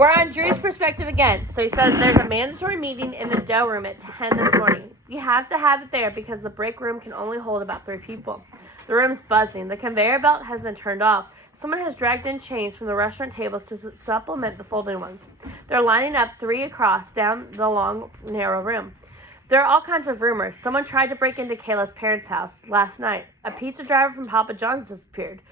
We're on Drew's perspective again. So he says there's a mandatory meeting in the dough room at 10 this morning. You have to have it there because the break room can only hold about 3 people. The room's buzzing. The conveyor belt has been turned off. Someone has dragged in chains from the restaurant tables to supplement the folding ones. They're lining up 3 across down the long, narrow room. There are all kinds of rumors. Someone tried to break into Kayla's parents' house last night. A pizza driver from Papa John's disappeared.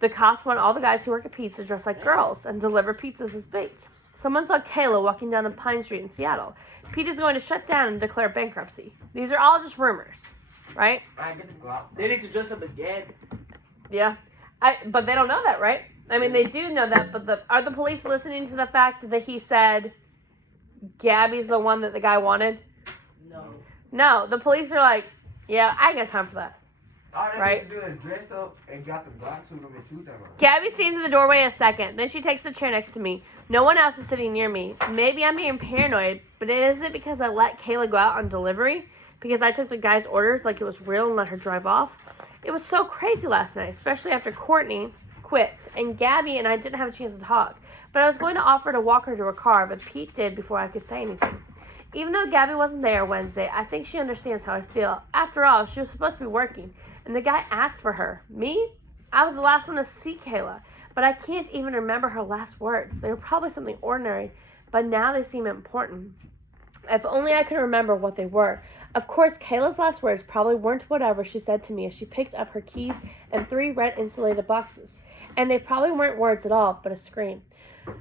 The cops want all the guys who work at pizza dressed like girls and deliver pizzas as bait. Someone saw Kayla walking down on Pine Street in Seattle. Pete is going to shut down and declare bankruptcy. These are all just rumors, right? They need to dress up again. Yeah. But they don't know that, right? I mean, they do know that, but are the police listening to the fact that he said Gabby's the one that the guy wanted? No, the police are like, yeah, I ain't got time for that. All they Right. need to do is dress up and got the black suit on and shoot them. Gabby stands in the doorway a second. Then she takes the chair next to me. No one else is sitting near me. Maybe I'm being paranoid, but is it because I let Kayla go out on delivery? Because I took the guy's orders like it was real and let her drive off? It was so crazy last night, especially after Courtney quit and Gabby and I didn't have a chance to talk. But I was going to offer to walk her to her car, but Pete did before I could say anything. Even though Gabby wasn't there Wednesday, I think she understands how I feel. After all, she was supposed to be working, and the guy asked for her. Me? I was the last one to see Kayla, but I can't even remember her last words. They were probably something ordinary, but now they seem important. If only I could remember what they were. Of course, Kayla's last words probably weren't whatever she said to me as she picked up her keys and 3 red insulated boxes. And they probably weren't words at all, but a scream.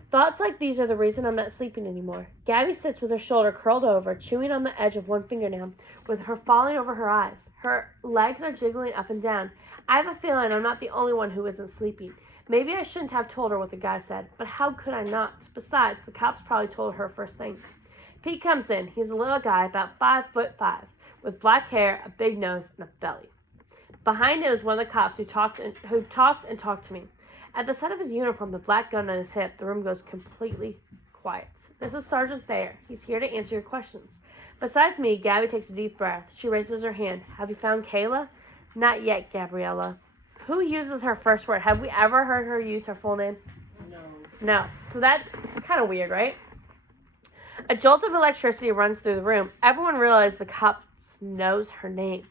Thoughts like these are the reason I'm not sleeping anymore. Gabby sits with her shoulder curled over, chewing on the edge of one fingernail, with her falling over her eyes. Her legs are jiggling up and down. I have a feeling I'm not the only one who isn't sleeping. Maybe I shouldn't have told her what the guy said, but how could I not? Besides, the cops probably told her first thing. Pete comes in. He's a little guy, about 5'5", with black hair, a big nose, and a belly. Behind him is one of the cops who talked to me. At the sight of his uniform, the black gun on his hip, the room goes completely quiet. This is Sergeant Thayer. He's here to answer your questions. Besides me, Gabby takes a deep breath. She raises her hand. Have you found Kayla? Not yet, Gabriella. Who uses her first word? Have we ever heard her use her full name? No. So that's kind of weird, right? A jolt of electricity runs through the room. Everyone realizes the cop knows her name.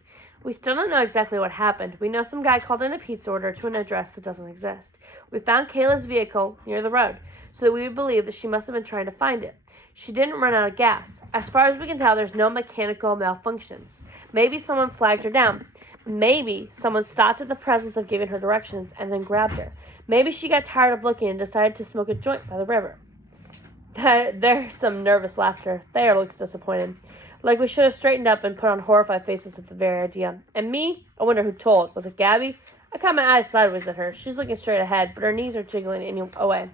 We still don't know exactly what happened. We know some guy called in a pizza order to an address that doesn't exist. We found Kayla's vehicle near the road, so that we would believe that she must have been trying to find it. She didn't run out of gas. As far as we can tell, there's no mechanical malfunctions. Maybe someone flagged her down. Maybe someone stopped at the presence of giving her directions and then grabbed her. Maybe she got tired of looking and decided to smoke a joint by the river. There's some nervous laughter. Thayer looks disappointed. Like we should have straightened up and put on horrified faces at the very idea. And me? I wonder who told. Was it Gabby? I caught my eyes sideways at her. She's looking straight ahead, but her knees are jiggling away.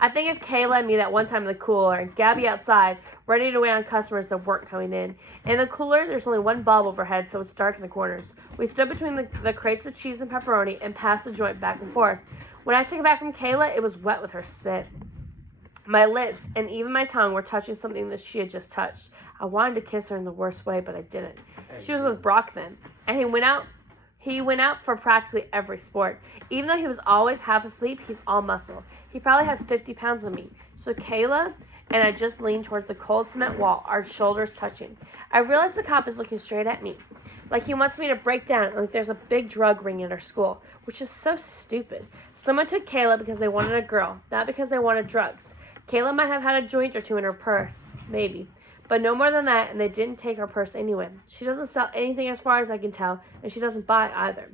I think of Kayla and me that one time in the cooler, and Gabby outside, ready to wait on customers that weren't coming in. In the cooler, there's only one bulb overhead, so it's dark in the corners. We stood between the crates of cheese and pepperoni and passed the joint back and forth. When I took it back from Kayla, it was wet with her spit. My lips and even my tongue were touching something that she had just touched. I wanted to kiss her in the worst way, but I didn't. She was with Brock then, and he went out for practically every sport. Even though he was always half asleep, he's all muscle. He probably has 50 pounds on me. So Kayla and I just leaned towards the cold cement wall, our shoulders touching. I realize the cop is looking straight at me, like he wants me to break down, like there's a big drug ring at our school, which is so stupid. Someone took Kayla because they wanted a girl, not because they wanted drugs. Kayla might have had a joint or 2 in her purse, maybe. But no more than that, and they didn't take her purse anyway. She doesn't sell anything as far as I can tell, and she doesn't buy either.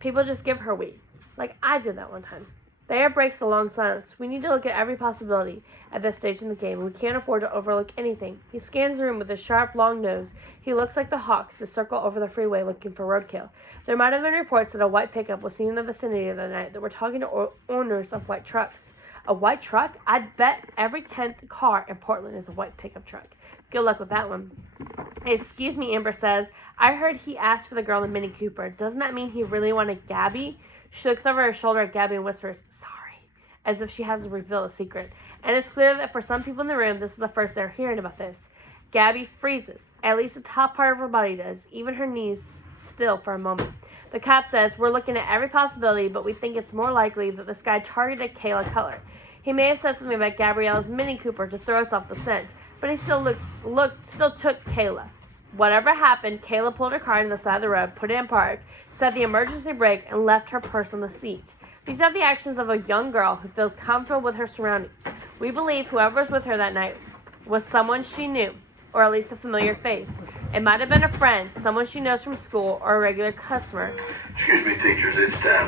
People just give her weed, like I did that one time. Thayer breaks the long silence. We need to look at every possibility at this stage in the game. We can't afford to overlook anything. He scans the room with his sharp, long nose. He looks like the hawks that circle over the freeway looking for roadkill. There might have been reports that a white pickup was seen in the vicinity of the night that were talking to owners of white trucks. A white truck? I'd bet every 10th car in Portland is a white pickup truck. Good luck with that one. Excuse me, Amber says. I heard he asked for the girl in Mini Cooper. Doesn't that mean he really wanted Gabby? She looks over her shoulder at Gabby and whispers, sorry, as if she has to reveal a secret. And it's clear that for some people in the room, this is the first they're hearing about this. Gabby freezes. At least the top part of her body does. Even her knees still for a moment. The cop says, we're looking at every possibility, but we think it's more likely that this guy targeted Kayla Cutler. He may have said something about Gabriella's Mini Cooper to throw us off the scent, but he still took Kayla. Whatever happened, Kayla pulled her car to the side of the road, put it in park, set the emergency brake, and left her purse on the seat. These are the actions of a young girl who feels comfortable with her surroundings. We believe whoever was with her that night was someone she knew, or at least a familiar face. It might have been a friend, someone she knows from school, or a regular customer. Excuse me, teachers, it's time.